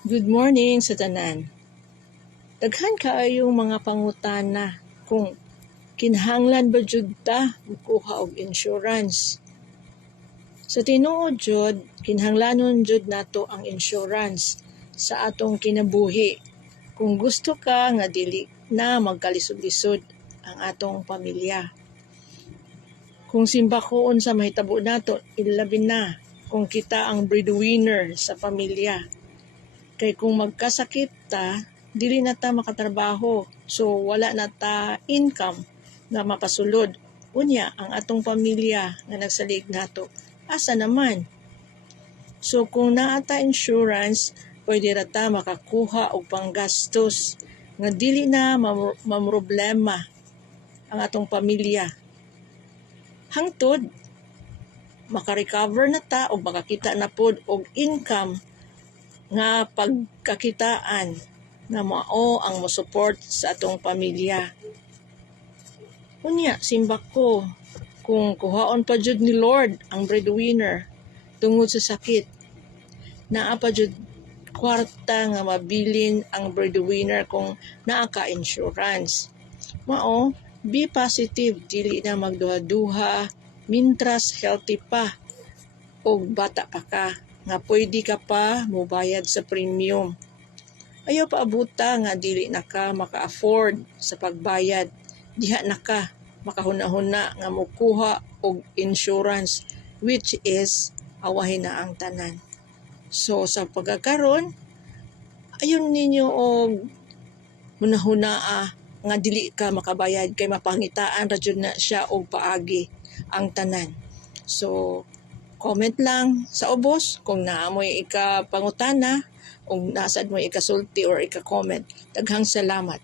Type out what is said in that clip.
Good morning sa tanan. Daghan kaayong mga pangutana kung kinahanglan ba jud ta mukuha og insurance. Sa tinuod jud, kinahanglanon jud nato ang insurance sa atong kinabuhi. Kung gusto ka nga dili na magkalisod-lisod ang atong pamilya. Kung simbakoon sa mahitabo nato, ilabi na kung kita ang breadwinner sa pamilya. Kay kung magkasakit ta, dili na ta makatrabaho. So wala na ta income nga mapasulod. Unya ang atong pamilya nga nagsalig nato. Asa naman? So kung naa ta insurance, pwede ra ta makakuha og panggastos nga dili na mamroblema ang atong pamilya. Hangtod makarecover na ta o makakita na pod og income nga pagkakitaan nga mao ang mo-support sa atong pamilya. Unya, simbak ko, kung kuhaon pa jud ni Lord ang breadwinner tungod sa sakit, naa pa jud kwarta nga mabilin ang breadwinner kung naa ka insurance. Mao, be positive, dili na magduha-duha, mintras healthy pa o bata pa ka nga pwede ka pa mobayad sa premium. Ayaw paabuta nga dili na ka maka-afford sa pagbayad. Diha na ka makahuna-huna nga mokuha og insurance, which is awahin na ang tanan. So sa pagkakaroon, ayon ninyo og hunahunaa nga dili ka makabayad kay mapangitaan ra jud na siya og paagi ang tanan. So comment lang sa ubos kung naamoy ika pangutana o nasad mo ikasulti or ika-comment. Daghang salamat.